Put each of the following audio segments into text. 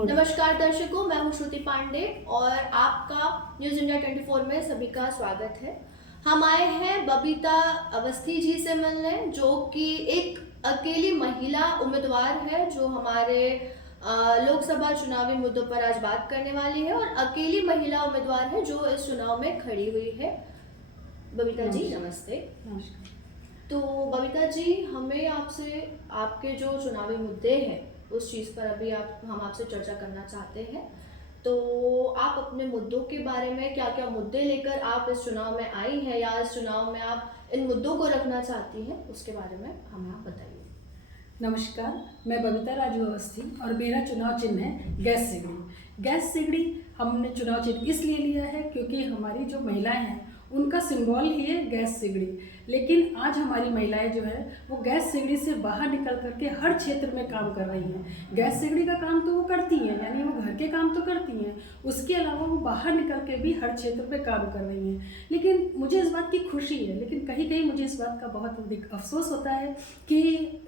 नमस्कार दर्शकों, मैं हूं श्रुति पांडे और आपका न्यूज़ इंडिया 24 में सभी का स्वागत है। हम आए हैं बबीता अवस्थी जी से मिलने, जो कि एक अकेली महिला उम्मीदवार है जो हमारे लोकसभा चुनावी मुद्दों पर आज बात करने वाली है और अकेली महिला उम्मीदवार है जो इस चुनाव में खड़ी हुई है। बबीता जी नमस्ते। नमस्कार। तो बबीता जी, हमें आपसे आपके जो चुनावी मुद्दे हैं उस चीज़ पर अभी हम आपसे चर्चा करना चाहते हैं। तो आप अपने मुद्दों के बारे में क्या क्या मुद्दे लेकर आप इस चुनाव में आई हैं या इस चुनाव में आप इन मुद्दों को रखना चाहती हैं, उसके बारे में हमें आप बताइए। नमस्कार, मैं बबीता राजू अवस्थी और मेरा चुनाव चिन्ह है गैस सिगड़ी। गैस सिगड़ी हमने चुनाव चिन्ह इसलिए लिया है क्योंकि हमारी जो महिलाएं हैं उनका सिंबल ही है गैस सिगड़ी। लेकिन आज हमारी महिलाएं जो है वो गैस सिगड़ी से बाहर निकल करके हर क्षेत्र में काम कर रही हैं। गैस सिगड़ी का काम तो वो करती हैं, यानी वो घर के काम तो करती हैं, उसके अलावा वो बाहर निकल के भी हर क्षेत्र में काम कर रही हैं। लेकिन मुझे इस बात की खुशी है, लेकिन कहीं कहीं मुझे इस बात का बहुत अधिक अफसोस होता है कि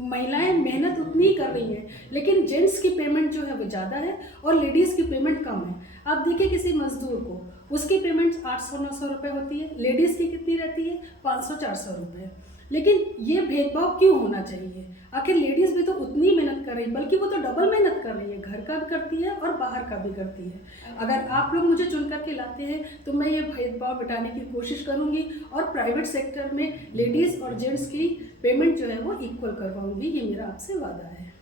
महिलाएं मेहनत उतनी ही कर रही हैं, लेकिन जेंट्स की पेमेंट जो है वो ज़्यादा है और लेडीज़ की पेमेंट कम है। आप देखिए किसी मजदूर को उसकी पेमेंट 800-900 रुपये होती है, लेडीज़ की कितनी रहती है 500-400 रुपये। लेकिन ये भेदभाव क्यों होना चाहिए? आखिर लेडीज़ भी तो उतनी मेहनत कर रही है, बल्कि वो तो डबल मेहनत कर रही है, घर का भी करती है और बाहर का भी करती है। अगर आप लोग मुझे चुन करके लाते हैं तो मैं ये भेदभाव मिटाने की कोशिश करूँगी और प्राइवेट सेक्टर में लेडीज़ और जेंट्स की पेमेंट जो है वो इक्वल करवाऊँगी। ये मेरा आपसे वादा है।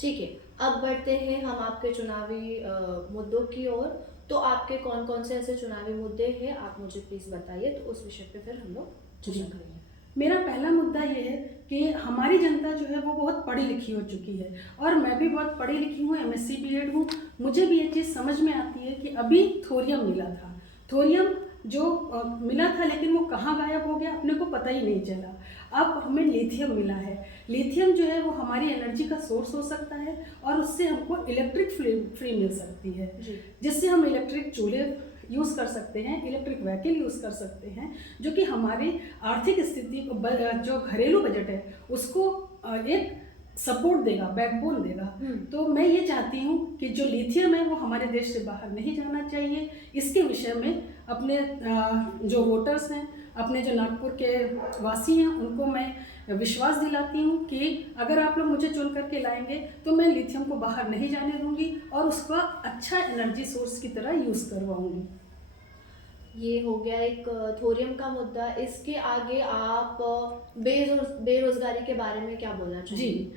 ठीक है, अब बढ़ते हैं हम आपके चुनावी मुद्दों की ओर। तो आपके कौन कौन से ऐसे चुनावी मुद्दे हैं, आप मुझे प्लीज़ बताइए, तो उस विषय पे फिर हम लोग चर्चा करेंगे। मेरा पहला मुद्दा ये है कि हमारी जनता जो है वो बहुत पढ़ी लिखी हो चुकी है और मैं भी बहुत पढ़ी लिखी हूँ, MSc BEd हूँ। मुझे भी ये चीज़ समझ में आती है कि अभी थोरियम मिला था, थोरियम जो मिला था, लेकिन वो कहाँ गायब हो गया अपने को पता ही नहीं चला। अब हमें लिथियम मिला है। लिथियम जो है वो हमारी एनर्जी का सोर्स हो सकता है और उससे हमको इलेक्ट्रिक फ्री मिल सकती है, जिससे हम इलेक्ट्रिक चूल्हे यूज़ कर सकते हैं, इलेक्ट्रिक व्हीकल यूज़ कर सकते हैं, जो कि हमारी आर्थिक स्थिति को जो घरेलू बजट है उसको एक सपोर्ट देगा, बैकबोन देगा। तो मैं ये चाहती हूँ कि जो लिथियम है वो हमारे देश से बाहर नहीं जाना चाहिए। इसके विषय में अपने जो वोटर्स हैं, अपने जो नागपुर के वासी हैं, उनको मैं विश्वास दिलाती हूँ कि अगर आप लोग मुझे चुन करके लाएंगे तो मैं लिथियम को बाहर नहीं जाने दूंगी और उसका अच्छा एनर्जी सोर्स की तरह यूज़ करवाऊंगी। ये हो गया एक थोरियम का मुद्दा। इसके आगे आप बेरोजगारी के बारे में क्या बोलना चाहिए? जी,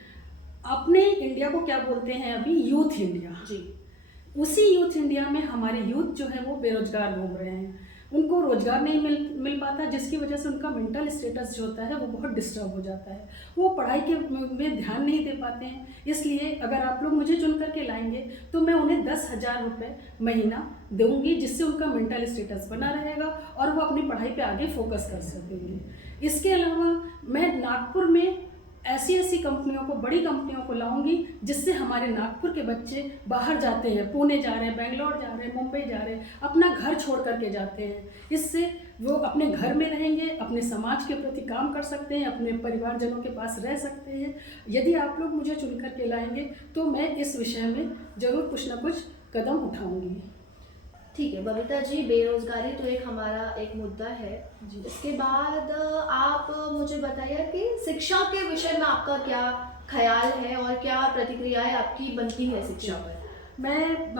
अपने इंडिया को क्या बोलते हैं अभी, यूथ इंडिया। जी, उसी यूथ इंडिया में हमारे यूथ जो है वो बेरोजगार घूम रहे हैं, उनको रोजगार नहीं मिल पाता, जिसकी वजह से उनका मेंटल स्टेटस जो होता है वो बहुत डिस्टर्ब हो जाता है, वो पढ़ाई के में ध्यान नहीं दे पाते हैं। इसलिए अगर आप लोग मुझे चुन करके लाएंगे तो मैं उन्हें 10,000 रुपये महीना दूंगी, जिससे उनका मेंटल स्टेटस बना रहेगा और वो अपनी पढ़ाई पे आगे फोकस कर सकेंगे। इसके अलावा मैं नागपुर में ऐसी ऐसी कंपनियों को, बड़ी कंपनियों को लाऊंगी, जिससे हमारे नागपुर के बच्चे बाहर जाते हैं, पुणे जा रहे हैं, बेंगलोर जा रहे हैं, मुंबई जा रहे हैं, अपना घर छोड़ करके जाते हैं। इससे वो अपने घर में रहेंगे, अपने समाज के प्रति काम कर सकते हैं, अपने परिवारजनों के पास रह सकते हैं। यदि आप लोग मुझे चुन करके लाएंगे तो मैं इस विषय में ज़रूर कुछ ना कुछ कदम उठाऊंगी। ठीक है बबीता जी, बेरोजगारी तो एक हमारा एक मुद्दा है। इसके बाद आप मुझे बताइए कि शिक्षा के विषय में आपका क्या ख्याल है और क्या प्रतिक्रियाएं आपकी बनती है शिक्षा पर? मैं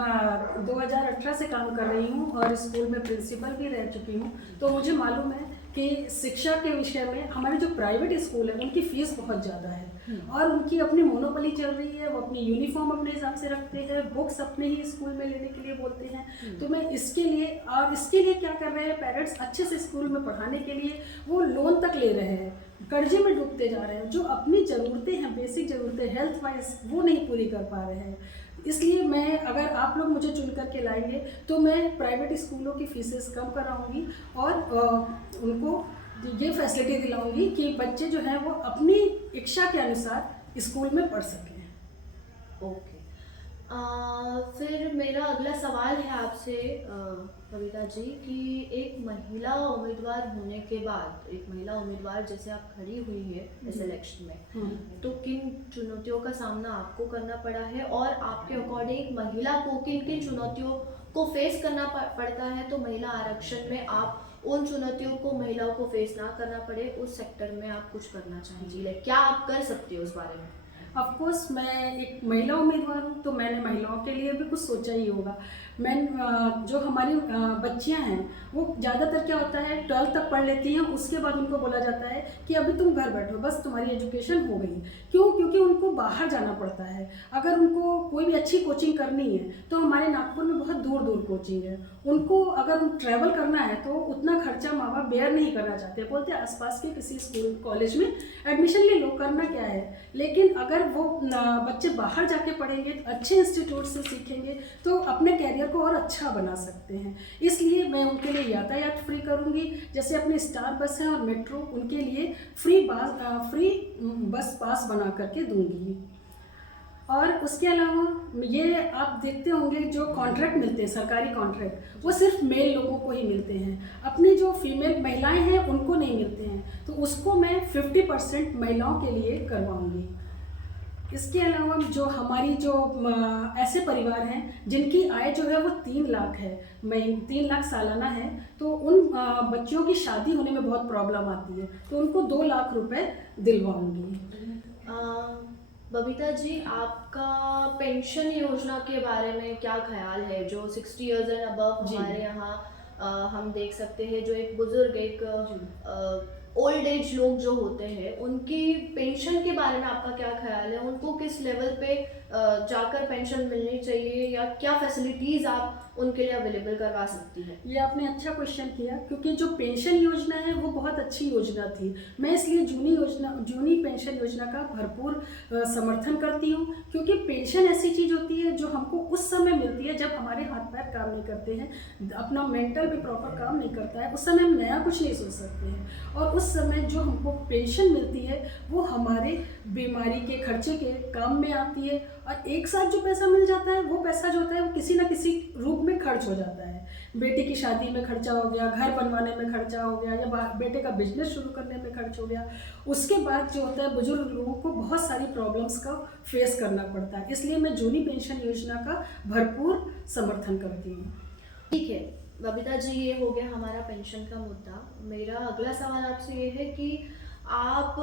2018 से काम कर रही हूँ और स्कूल में प्रिंसिपल भी रह चुकी हूँ, तो मुझे मालूम है कि शिक्षा के विषय में हमारे जो प्राइवेट स्कूल है उनकी फ़ीस बहुत ज़्यादा है और उनकी अपनी मोनोपोली चल रही है। वो अपनी यूनिफॉर्म अपने हिसाब से रखते हैं, बुक्स अपने ही स्कूल में लेने के लिए बोलते हैं। तो मैं इसके लिए क्या कर रहे हैं, पेरेंट्स अच्छे से स्कूल में पढ़ाने के लिए वो लोन तक ले रहे हैं, कर्जे में डूबते जा रहे हैं, जो अपनी ज़रूरतें हैं, बेसिक ज़रूरतें हेल्थ वाइज वो नहीं पूरी कर पा रहे हैं। इसलिए मैं, अगर आप लोग मुझे चुन करके लाएंगे तो मैं प्राइवेट स्कूलों की फीसेस कम कराऊंगी और उनको ये फैसिलिटी दिलाऊंगी कि बच्चे जो हैं वो अपनी इच्छा के अनुसार स्कूल में पढ़ सकें। ओके, फिर मेरा अगला सवाल है आपसे कविता जी कि एक महिला उम्मीदवार होने के बाद, एक महिला उम्मीदवार जैसे आप खड़ी हुई है इस इलेक्शन में, तो किन चुनौतियों का सामना आपको करना पड़ा है और आपके अकॉर्डिंग महिला को किन किन चुनौतियों को फेस करना पड़ता है, तो महिला आरक्षण में आप उन चुनौतियों को महिलाओं को फेस ना करना पड़े उस सेक्टर में आप कुछ करना चाहेंगी, लाइक क्या आप कर सकती हो उस बारे में? ऑफ कोर्स मैं एक महिला उम्मीदवार हूँ तो मैंने महिलाओं के लिए भी कुछ सोचा ही होगा। मैं जो हमारी बच्चियाँ हैं वो ज़्यादातर क्या होता है 12th तक पढ़ लेती हैं, उसके बाद उनको बोला जाता है कि अभी तुम घर बैठो, बस तुम्हारी एजुकेशन हो गई। क्यों? क्योंकि उनको बाहर जाना पड़ता है। अगर उनको कोई भी अच्छी कोचिंग करनी है तो हमारे नागपुर में बहुत दूर दूर कोचिंग है। उनको अगर ट्रैवल करना है तो उतना खर्चा माँ बाप बेयर नहीं करना चाहते, बोलते हैं आसपास के किसी स्कूल कॉलेज में एडमिशन ले लो, करना क्या है। लेकिन अगर वो बच्चे बाहर जाके पढ़ेंगे तो अच्छे इंस्टीट्यूट से सीखेंगे तो अपने कैरियर को और अच्छा बना सकते हैं। इसलिए मैं उनके लिए यातायात फ्री करूंगी, जैसे अपने स्टार बस हैं और मेट्रो, उनके लिए फ्री बस पास बना करके दूंगी। और उसके अलावा ये आप देखते होंगे जो कॉन्ट्रैक्ट मिलते हैं, सरकारी कॉन्ट्रैक्ट, वो सिर्फ मेल लोगों को ही मिलते हैं, अपनी जो फीमेल महिलाएं हैं उनको नहीं मिलते हैं। तो उसको मैं 50% महिलाओं के लिए करवाऊंगी। इसके अलावा जो हमारी जो ऐसे परिवार हैं जिनकी आय जो है वो 3 लाख है, 3 लाख सालाना है, तो उन बच्चियों की शादी होने में बहुत प्रॉब्लम आती है, तो उनको 2 लाख रुपए दिलवाऊंगी। बबीता जी, आपका पेंशन योजना के बारे में क्या ख्याल है? जो 60 इयर्स एंड अबव हमारे यहाँ हम देख सकते हैं, जो एक बुजुर्ग, एक ओल्ड एज लोग जो होते हैं, उनकी पेंशन के बारे में आपका क्या ख्याल है? उनको किस लेवल पे जाकर पेंशन मिलनी चाहिए या क्या फैसिलिटीज़ आप उनके लिए अवेलेबल करवा सकती है? ये आपने अच्छा क्वेश्चन किया, क्योंकि जो पेंशन योजना है वो बहुत अच्छी योजना थी। मैं इसलिए जूनी पेंशन योजना का भरपूर समर्थन करती हूँ, क्योंकि पेंशन ऐसी चीज़ होती है जो हमको उस समय मिलती है जब हमारे हाथ पैर काम नहीं करते हैं, अपना मेंटल भी प्रॉपर काम नहीं करता है, उस समय हम नया कुछ नहीं सोच सकते हैं। और उस समय जो हमको पेंशन मिलती है वो हमारे बीमारी के खर्चे के काम में आती है, और एक साथ जो पैसा मिल जाता है वो पैसा जो होता है वो किसी ना किसी रूप में खर्च हो जाता है। बेटी की शादी में खर्चा हो गया, घर बनवाने में खर्चा हो गया, या बेटे का बिजनेस शुरू करने में खर्च हो गया। उसके बाद जो होता है बुजुर्ग लोगों को बहुत सारी प्रॉब्लम्स का फेस करना पड़ता है, इसलिए मैं जूनी पेंशन योजना का भरपूर समर्थन करती हूँ। ठीक है बबीता जी, ये हो गया हमारा पेंशन का मुद्दा। मेरा अगला सवाल आपसे ये है कि आप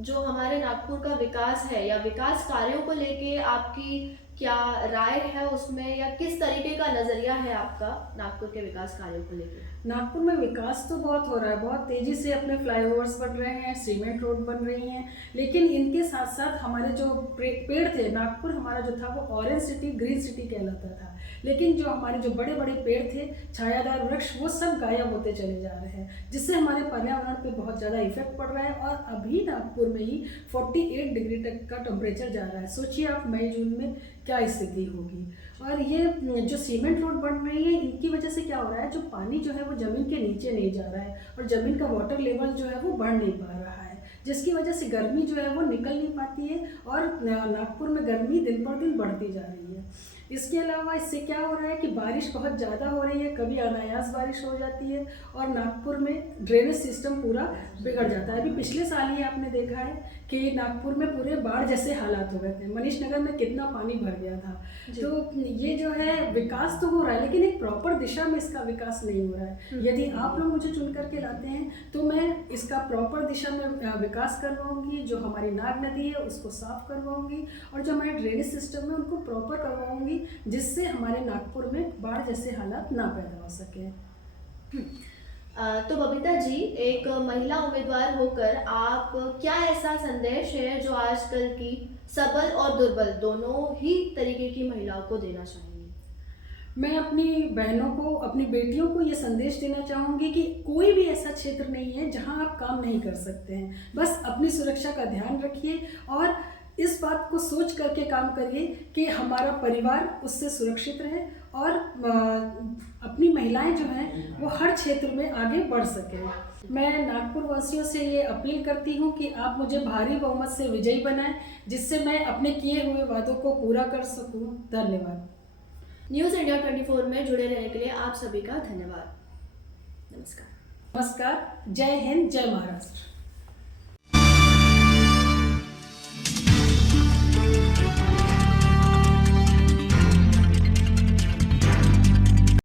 जो हमारे नागपुर का विकास है या विकास कार्यों को लेके आपकी क्या राय है उसमें, या किस तरीके का नज़रिया है आपका नागपुर के विकास कार्यों को लेके? नागपुर में विकास तो बहुत हो रहा है, बहुत तेज़ी से अपने फ्लाईओवर्स बन रहे हैं, सीमेंट रोड बन रही हैं, लेकिन इनके साथ साथ हमारे जो पेड़ थे, नागपुर हमारा जो था वो ऑरेंज सिटी, ग्रीन सिटी कहलाता था, लेकिन जो हमारे जो बड़े बड़े पेड़ थे, छायादार वृक्ष, वो सब गायब होते चले जा रहे हैं, जिससे हमारे पर्यावरण पे बहुत ज़्यादा इफेक्ट पड़ रहा है। और अभी नागपुर में ही 48 डिग्री तक का टेम्परेचर जा रहा है। सोचिए आप मई जून में क्या स्थिति होगी। और ये जो सीमेंट रोड बन रही है, इनकी वजह से क्या हो रहा है, जो पानी जो है वो ज़मीन के नीचे नहीं जा रहा है और ज़मीन का वाटर लेवल जो है वो बढ़ नहीं पा रहा है, जिसकी वजह से गर्मी जो है वो निकल नहीं पाती है और नागपुर में गर्मी दिन पर दिन बढ़ती जा रही है। इसके अलावा इससे क्या हो रहा है कि बारिश बहुत ज़्यादा हो रही है, कभी अनायास बारिश हो जाती है और नागपुर में ड्रेनेज सिस्टम पूरा बिगड़ जाता है। अभी पिछले साल ही आपने देखा है कि नागपुर में पूरे बाढ़ जैसे हालात हो गए थे, मनीष नगर में कितना पानी भर गया था। तो ये जो है विकास तो हो रहा है, लेकिन एक प्रॉपर दिशा में इसका विकास नहीं हो रहा है। यदि आप लोग मुझे चुन करके लाते हैं तो मैं इसका प्रॉपर दिशा में विकास करवाऊंगी, जो हमारी नाग नदी है उसको साफ करवाऊंगी और जो हमारे ड्रेनेज सिस्टम है उनको प्रॉपर करवाऊंगी, जिससे हमारे नागपुर में बाढ़ जैसे हालात ना पैदा हो सके। तो बबीता जी, एक महिला उम्मीदवार होकर आप क्या ऐसा संदेश है जो आजकल की सबल और दुर्बल दोनों ही तरीके की महिलाओं को देना चाहेंगी? मैं अपनी बहनों को, अपनी बेटियों को ये संदेश देना चाहूँगी कि कोई भी ऐसा क्षेत्र नहीं है जहाँ आप काम नहीं कर सकते हैं। बस अपनी सुरक्षा का ध्यान रखिए और इस बात को सोच करके काम करिए कि हमारा परिवार उससे सुरक्षित रहे और अपनी महिलाएं जो हैं वो हर क्षेत्र में आगे बढ़ सकें। मैं नागपुर वासियों से ये अपील करती हूँ कि आप मुझे भारी बहुमत से विजयी बनाएं, जिससे मैं अपने किए हुए वादों को पूरा कर सकूँ। धन्यवाद। न्यूज़ इंडिया 24 में जुड़े रहने के लिए आप सभी का धन्यवाद। नमस्कार। नमस्कार। जय हिंद, जय महाराष्ट्र।